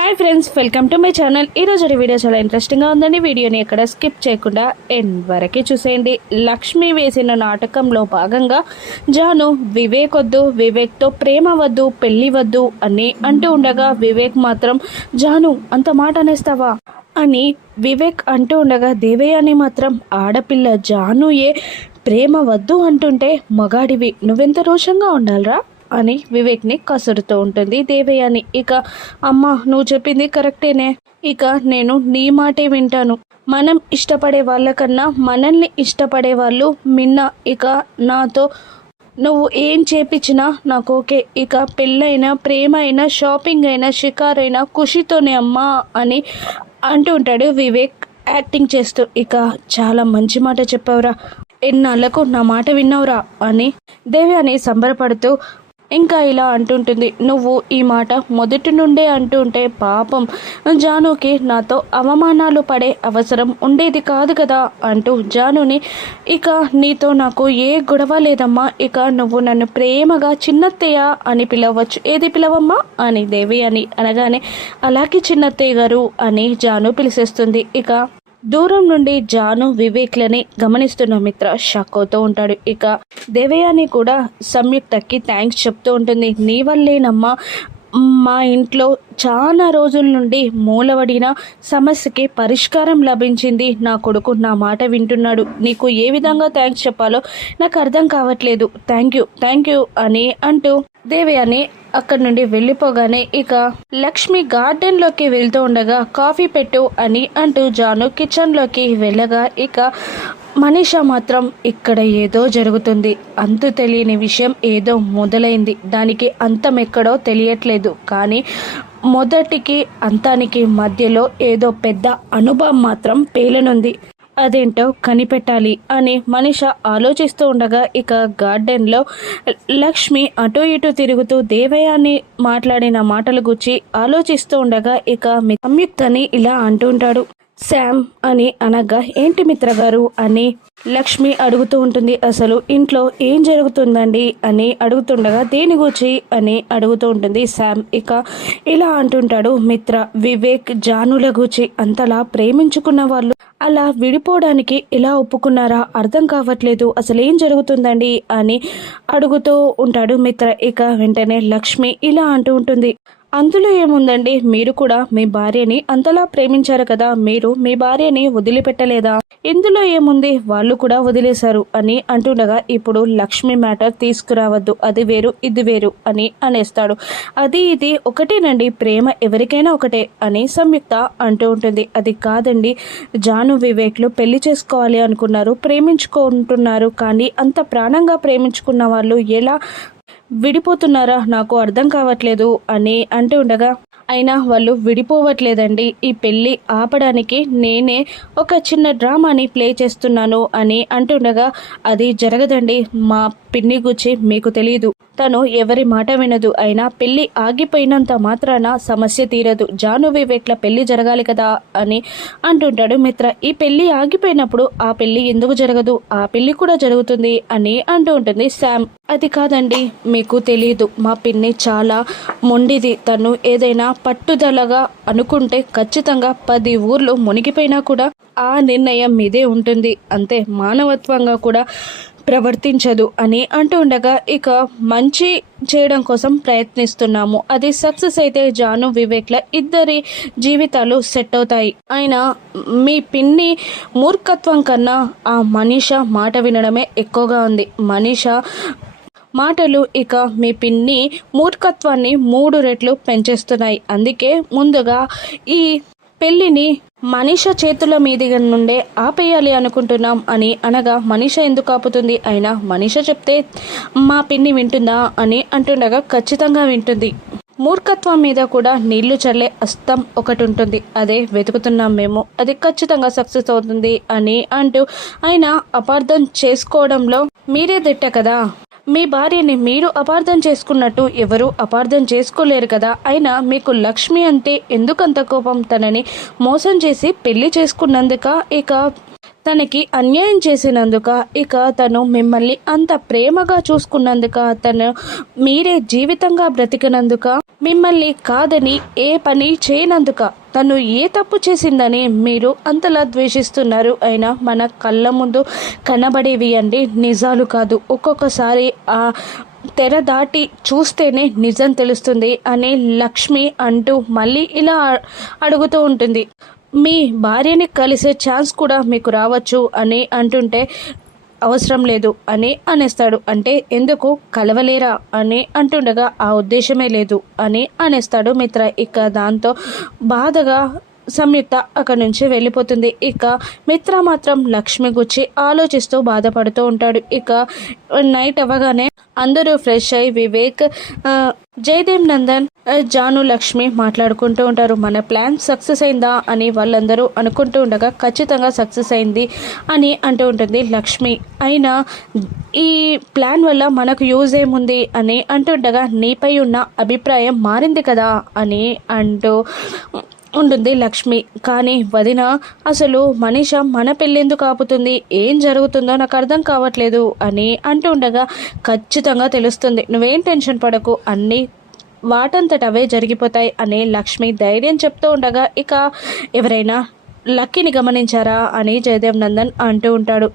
Hi friends welcome to my channel ఈ video చాలా ఇంట్రెస్టింగ్గా ఉందండి. వీడియోని ఎక్కడ స్కిప్ చేయకుండా ఎండ్ వరకే చూసేయండి. లక్ష్మి వేసిన నాటకంలో భాగంగా జాను వివేక్ వద్దు వివేక్తో ప్రేమ వద్దు పెళ్ళి వద్దు అని అంటూ ఉండగా వివేక్ మాత్రం జాను అంత మాట అనేస్తావా? అని వివేక్ అంటూ ఉండగా దేవయాని మాత్రం ఆడపిల్ల జానుయే ప్రేమ వద్దు అంటుంటే మగాడివి నువ్వెంత రోషంగా ఉండాలిరా? అని వివేక్ని కసురుతూ ఉంటుంది. దేవయాని ఇక అమ్మ నువ్వు చెప్పింది కరెక్టేనే. ఇక నేను నీ మాటే వింటాను. మనం ఇష్టపడే వాళ్ళకన్నా మనల్ని ఇష్టపడే వాళ్ళు మిన్న. ఇక నాతో నువ్వు ఏం చేపించినా నాకు ఓకే. ఇక పెళ్ళైనా ప్రేమ అయినా షాపింగ్ అయినా షికారైనా ఖుషితోనే అమ్మా అని అంటూ ఉంటాడు వివేక్ యాక్టింగ్ చేస్తూ. ఇక చాలా మంచి మాట చెప్పావురా. ఎన్నాళ్ళకు నా మాట విన్నావురా అని దేవి అని సంబరపడుతూ ఇంకా ఇలా అంటుంటుంది. నువ్వు ఈ మాట మొదటి నుండే అంటుంటే పాపం. జానుకి నాతో అవమానాలు పడే అవసరం ఉండేది కాదు కదా అంటూ జానుని ఇక నీతో నాకు ఏ గొడవ లేదమ్మా. ఇక నువ్వు నన్ను ప్రేమగా చిన్నత్తయ్య అని పిలవచ్చు. ఏది పిలవమ్మా? అని దేవి అని అనగానే అలాగే చిన్నత్తయ్య గారు అని జాను పిలిచేస్తుంది. ఇక దూరం నుండి జాను వివేక్లని గమనిస్తున్న మిత్ర షాక్ అవుతూ ఉంటాడు. ఇక దేవయాని కూడా సంయుక్తకి థ్యాంక్స్ చెప్తూ ఉంటుంది. నీ వల్లేనమ్మా మా ఇంట్లో చాలా రోజుల నుండి మూలవడిన సమస్యకి పరిష్కారం లభించింది. నా కొడుకు నా మాట వింటున్నాడు. నీకు ఏ విధంగా థ్యాంక్స్ చెప్పాలో నాకు అర్థం కావట్లేదు. థ్యాంక్ యూ థ్యాంక్ యూ అని అంటూ దేవయాని అక్కడి నుండి వెళ్ళిపోగానే ఇక లక్ష్మి గార్డెన్లోకి వెళ్తూ ఉండగా కాఫీ పెట్టు అని అంటూ జాను కిచెన్లోకి వెళ్ళగా ఇక మనీష మాత్రం ఇక్కడ ఏదో జరుగుతుంది. అంతు తెలియని విషయం ఏదో మొదలైంది. దానికి అంతం ఎక్కడో తెలియట్లేదు. కానీ మొదటికి అంతానికి మధ్యలో ఏదో పెద్ద అనుభవం మాత్రం పేలనుంది. అదేంటో కనిపెట్టాలి అని మనిష ఆలోచిస్తూ ఉండగా ఇక గార్డెన్లో లక్ష్మి అటు ఇటు తిరుగుతూ దేవయాన్ని మాట్లాడిన మాటలు గుచ్చి ఆలోచిస్తూ ఉండగా ఇక సంయుక్తని ఇలా అంటుంటాడు శామ్ అని అనగా ఏంటి మిత్ర గారు అని లక్ష్మి అడుగుతూ ఉంటుంది. అసలు ఇంట్లో ఏం జరుగుతుందండి? అని అడుగుతుండగా దేని గురించి? అని అడుగుతూ ఉంటుంది శామ్. ఇక ఇలా అంటుంటాడు మిత్ర వివేక్ జానుల గురించి అంతలా ప్రేమించుకున్న వాళ్ళు అలా విడిపోవడానికి ఎలా ఒప్పుకున్నారా? అర్థం కావట్లేదు. అసలు ఏం జరుగుతుందండి? అని అడుగుతూ ఉంటాడు మిత్ర. ఇక వెంటనే లక్ష్మి ఇలా అంటూ ఉంటుంది అందులో ఏముందండి? మీరు కూడా మీ భార్యని అంతలా ప్రేమించారు కదా మీరు మీ భార్యని వదిలిపెట్టలేదా? ఇందులో ఏముంది? వాళ్ళు కూడా వదిలేశారు అని అంటుండగా ఇప్పుడు లక్ష్మి మ్యాటర్ తీసుకురావద్దు అది వేరు ఇది వేరు అని అనేస్తాడు. అది ఇది ఒకటేనండి ప్రేమ ఎవరికైనా ఒకటే అని సంయుక్త అంటూ ఉంటుంది. అది కాదండి జాను వివేక్లు పెళ్ళి చేసుకోవాలి అనుకున్నారు ప్రేమించుకుంటున్నారు కానీ అంత ప్రాణంగా ప్రేమించుకున్న వాళ్ళు ఎలా విడిపోతున్నారా? నాకు అర్థం కావట్లేదు అని అంటూ ఉండగా అయినా వాళ్ళు విడిపోవట్లేదండి. ఈ పెళ్ళి ఆపడానికి నేనే ఒక చిన్న డ్రామాని ప్లే చేస్తున్నాను అని అంటుండగా అది జరగదండి. మా పిన్ని గుచ్చి మీకు తెలియదు తను ఎవరి మాట వినదు. అయినా పెళ్ళి ఆగిపోయినంత మాత్రాన సమస్య తీరదు. జాను వివేక్ల పెళ్ళి జరగాలి కదా అని అంటుంటాడు మిత్ర. ఈ పెళ్ళి ఆగిపోయినప్పుడు ఆ పెళ్ళి ఎందుకు జరగదు? ఆ పెళ్ళి కూడా జరుగుతుంది అని అంటూ ఉంటుంది శామ్. అది కాదండి మీకు తెలియదు మా పిన్ని చాలా మొండిది. తను ఏదైనా పట్టుదలగా అనుకుంటే ఖచ్చితంగా పది ఊర్లు మునిగిపోయినా కూడా ఆ నిర్ణయం మీదే ఉంటుంది. అంతే మానవత్వంగా కూడా ప్రవర్తించదు అని అంటూ ఉండగా ఇక మంచి చేయడం కోసం ప్రయత్నిస్తున్నాము. అది సక్సెస్ అయితే జాను వివేక్ల ఇద్దరి జీవితాలు సెట్ అవుతాయి. ఆయన మీ పిన్ని మూర్ఖత్వం కన్నా ఆ మనీష మాట వినడమే ఎక్కువగా ఉంది. మనీష మాటలు ఇక మీ పిన్ని మూర్ఖత్వాన్ని మూడు రెట్లు పెంచేస్తున్నాయి. అందుకే ముందుగా ఈ పెళ్ళిని మనీష చేతుల మీద నుండే ఆపేయాలి అనుకుంటున్నాం అని అనగా మనీష ఎందుకు ఆపుతుంది? అయినా మనీష చెప్తే మా పిన్ని వింటుందా? అని అంటుండగా ఖచ్చితంగా వింటుంది. మూర్ఖత్వం మీద కూడా నీళ్ళు చల్లే అస్తం ఒకటి ఉంటుంది అదే వెతుకుతున్నాం మేము. అది ఖచ్చితంగా సక్సెస్ అవుతుంది అని అంటూ ఆయన అపార్థం చేసుకోవడంలో మీరే దిట్ట కదా? మీ భార్యని మీరు అపార్థం చేసుకున్నట్టు ఎవరు అపార్థం చేసుకోలేరు కదా. అయినా మీకు లక్ష్మి అంటే ఎందుకంత కోపం? తనని మోసం చేసి పెళ్ళి చేసుకున్నందుక ఇక తనకి అన్యాయం చేసినందుక ఇక తను మిమ్మల్ని అంత ప్రేమగా చూసుకున్నందుక తను మీరే జీవితంగా బ్రతికినందుక మిమ్మల్ని కాదని ఏ పని చేయనందుక. తను ఏ తప్పు చేసిందని మీరు అంతలా ద్వేషిస్తున్నారు అయినా మన కళ్ళ ముందు కనబడేవి అండి నిజాలు కాదు. ఒక్కొక్కసారి ఆ తెర దాటి చూస్తేనే నిజం తెలుస్తుంది అని లక్ష్మి అంటూ మళ్ళీ ఇలా అడుగుతూ ఉంటుంది. మీ భార్యని కలిసే ఛాన్స్ కూడా మీకు రావచ్చు అని అంటుంటే అవసరం లేదు అని అనేస్తాడు. అంటే ఎందుకు? కలవలేరా? అని అంటుండగా ఆ ఉద్దేశమే లేదు అని అనేస్తాడు మిత్ర. ఇక దాంతో బాధగా సంయుక్త అక్కడి నుంచి వెళ్ళిపోతుంది. ఇక మిత్ర మాత్రం లక్ష్మి గుచ్చి ఆలోచిస్తూ బాధపడుతూ ఉంటాడు. ఇక నైట్ అవ్వగానే అందరూ ఫ్రెష్ అయి వివేక్ జయదేవ్ నందన్ జాను లక్ష్మి మాట్లాడుకుంటూ ఉంటారు. మన ప్లాన్ సక్సెస్ అయిందా అని వాళ్ళందరూ అనుకుంటూ ఉండగా ఖచ్చితంగా సక్సెస్ అయింది అని అంటూ ఉంటుంది లక్ష్మి. అయినా ఈ ప్లాన్ వల్ల మనకు యూజ్ ఏముంది అని అంటుండగా నీపై ఉన్న అభిప్రాయం మారింది కదా అని అంటూ ఉంటుంది లక్ష్మి. కానీ వదిన అసలు మనిష మన పెళ్ళెందుకు ఆపుతుంది? ఏం జరుగుతుందో నాకు అర్థం కావట్లేదు అని అంటుండగా ఖచ్చితంగా తెలుస్తుంది. నువ్వేం టెన్షన్ పడకు. అన్నీ వాటంతట అవే జరిగిపోతాయి అని లక్ష్మి ధైర్యం చెప్తూ ఉండగా ఇక ఎవరైనా లక్కీని గమనించారా అని జయదేవ్ నందన్ అంటూ ఉంటాడు.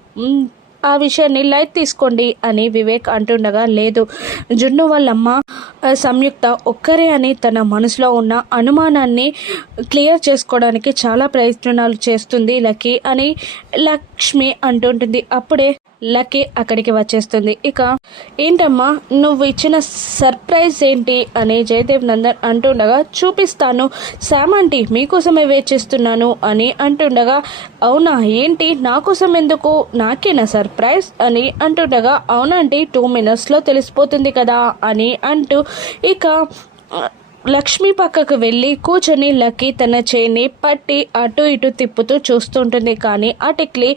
ఆ విషయాన్ని లైట్ తీసుకోండి అని వివేక్ అంటుండగా లేదు జున్ను వాళ్ళమ్మ సంయుక్త ఒక్కరే అని తన మనసులో ఉన్న అనుమానాన్ని క్లియర్ చేసుకోవడానికి చాలా ప్రయత్నాలు చేస్తుంది లక్కీ అని లక్ష్మి అంటుంటుంది. అప్పుడే లక్కీ అక్కడికి వచ్చేస్తుంది. ఇక ఏంటమ్మా నువ్వు ఇచ్చిన సర్ప్రైజ్ ఏంటి అని జయదేవ్ నందన్ అంటుండగా చూపిస్తాను శామంటి మీకోసమే వెయిట్ చేస్తున్నాను అని అంటుండగా అవునా ఏంటి నా కోసం ఎందుకు నాకేనా సర్ప్రైజ్ అని అంటుండగా అవునంటీ టూ మినిట్స్లో తెలిసిపోతుంది కదా అని అంటూ ఇక లక్ష్మి పక్కకు వెళ్ళి కూర్చొని లక్కీ తన చేయిని పట్టి అటు ఇటు తిప్పుతూ చూస్తుంటుంది కానీ ఆ టిక్లీ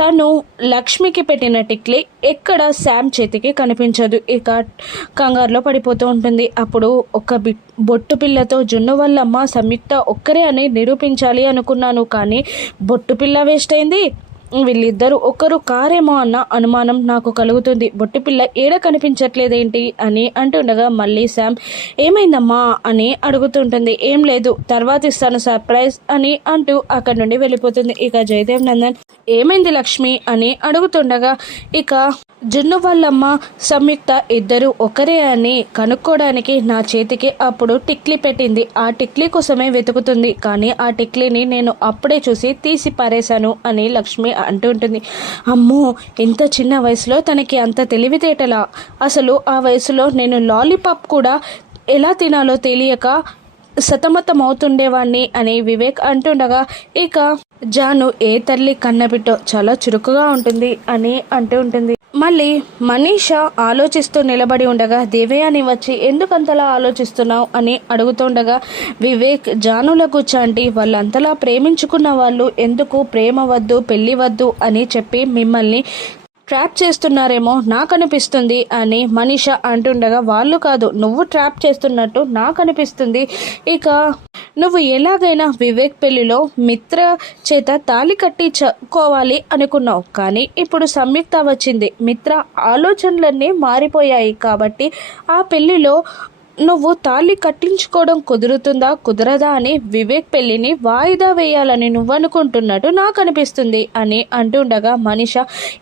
తను లక్ష్మికి పెట్టిన టిక్లీ ఎక్కడ శామ్ చేతికి కనిపించదు. ఇక కంగారులో పడిపోతూ ఉంటుంది. అప్పుడు ఒక బి బొట్టు పిల్లతో జున్ను వల్లమ్మ సంయుక్త ఒక్కరే అని నిరూపించాలి అనుకున్నాను కానీ బొట్టు పిల్ల వేస్ట్ అయింది. వీళ్ళిద్దరూ ఒకరు కారేమో అన్న అనుమానం నాకు కలుగుతుంది. బొట్టిపిల్ల ఏడ కనిపించట్లేదేంటి అని అంటుండగా మళ్ళీ శామ్ ఏమైందమ్మా? అని అడుగుతుంటుంది. ఏం లేదు తర్వాత ఇస్తాను సర్ప్రైజ్ అని అంటూ అక్కడి నుండి వెళ్ళిపోతుంది. ఇక జయదేవ్ నందన్ ఏమైంది లక్ష్మి? అని అడుగుతుండగా ఇక జున్ను వాళ్ళమ్మ సంయుక్త ఇద్దరు ఒకరే అని కనుక్కోవడానికి నా చేతికి అప్పుడు టిక్లీ పెట్టింది. ఆ టిక్లీ కోసమే వెతుకుతుంది. కానీ ఆ టిక్లీని నేను అప్పుడే చూసి తీసి పారేశాను అని లక్ష్మి అంటూ ఉంటుంది. అమ్మో ఇంత చిన్న వయసులో తనకి అంత తెలివితేటలా? అసలు ఆ వయసులో నేను లాలీపాప్ కూడా ఎలా తినాలో తెలియక సతమతం అవుతుండేవాణ్ణి అని వివేక్ అంటుండగా ఇక జాను ఏ తల్లి కన్నబిట్టో చాలా చురుకుగా ఉంటుంది అని అంటూ ఉంటుంది. మళ్ళీ మనీష ఆలోచిస్తూ నిలబడి ఉండగా దేవయాని వచ్చి ఎందుకంతలా ఆలోచిస్తున్నావు? అని అడుగుతుండగా వివేక్ జానుల కూర్చాంటి వాళ్ళంతలా ప్రేమించుకున్న వాళ్ళు ఎందుకు? ప్రేమ వద్దు పెళ్ళి వద్దు అని చెప్పి మిమ్మల్ని ట్రాప్ చేస్తున్నారేమో నాకు అనిపిస్తుంది అని మనీష అంటుండగా వాళ్ళు కాదు నువ్వు ట్రాప్ చేస్తున్నట్టు నాకు అనిపిస్తుంది ఇక నువ్వు ఎలాగైనా వివేక్ పెళ్ళిలో మిత్ర చేత తాళి కట్టించుకోవాలి అనుకున్నావు. కానీ ఇప్పుడు సంయుక్త వచ్చింది. మిత్ర ఆలోచనలన్నీ మారిపోయాయి కాబట్టి ఆ పెళ్ళిలో నువ్వు తాళి కట్టించుకోవడం కుదురుతుందా కుదరదా అని వివేక్ పెళ్ళిని వాయిదా వేయాలని నువ్వు అనుకుంటున్నట్టు నాకు అనిపిస్తుంది అని అంటుండగా మనిష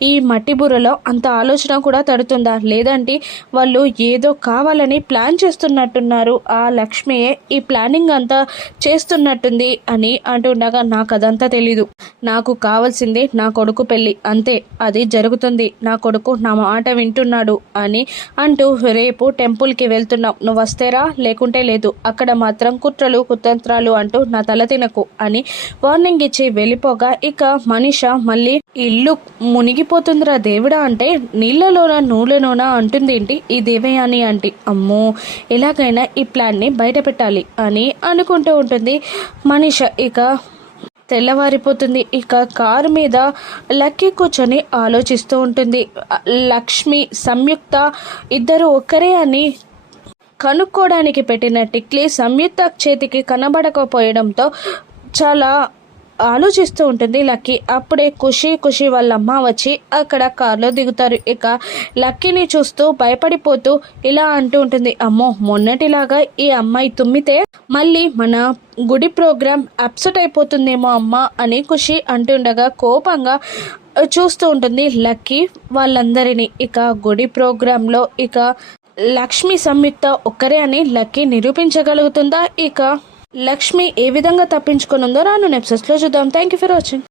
ఈ మట్టి బుర్రలో అంత ఆలోచన కూడా తడుతుందా? లేదంటే వాళ్ళు ఏదో కావాలని ప్లాన్ చేస్తున్నట్టున్నారు. ఆ లక్ష్మియే ఈ ప్లానింగ్ అంతా చేస్తున్నట్టుంది అని అంటుండగా నాకు అదంతా తెలీదు. నాకు కావాల్సింది నా కొడుకు పెళ్ళి అంతే. అది జరుగుతుంది. నా కొడుకు నా మాట వింటున్నాడు అని అంటూ రేపు టెంపుల్కి వెళ్తున్నాం నువ్వు వస్తేరా? లేకుంటే లేదు. అక్కడ మాత్రం కుట్రలు కుతంత్రాలు అంటూ నా తల తినకు అని వార్నింగ్ ఇచ్చి వెళ్ళిపోగా ఇక మనిష మళ్ళీ ఇల్లు మునిగిపోతుందిరా దేవుడా అంటే నీళ్ళలోన నూనెలోన అంటుంది ఏంటి? ఈ దేవయాని అంటి అమ్మో ఎలాగైనా ఈ ప్లాన్ని బయట పెట్టాలి అని అనుకుంటూ ఉంటుంది మనిష. ఇక తెల్లవారిపోతుంది. ఇక కారు మీద లక్కీ కూర్చొని ఆలోచిస్తూ ఉంటుంది. లక్ష్మి సంయుక్త ఇద్దరు ఒక్కరే అని కనుక్కోవడానికి పెట్టిన టిక్లీ సంయుక్త చేతికి కనబడకపోయడంతో చాలా ఆలోచిస్తూ ఉంటుంది లక్కీ. అప్పుడే ఖుషి ఖుషి వాళ్ళ అమ్మ వచ్చి అక్కడ కారులో దిగుతారు. ఇక లక్కీని చూస్తూ భయపడిపోతూ ఇలా అంటూ ఉంటుంది. అమ్మో మొన్నటిలాగా ఈ అమ్మాయి తుమ్మితే మళ్ళీ మన గుడి ప్రోగ్రాం అప్సెట్ అయిపోతుందేమో అమ్మ అని ఖుషి అంటుండగా కోపంగా చూస్తూ ఉంటుంది లక్కీ వాళ్ళందరినీ. ఇక గుడి ప్రోగ్రాంలో ఇక లక్ష్మి సంయుక్త ఒక్కరే అని లక్కీ నిరూపించగలుగుతుందా? ఇక లక్ష్మి ఏ విధంగా తప్పించుకునుందో రాను నెప్సెస్లో చూద్దాం. Thank you for watching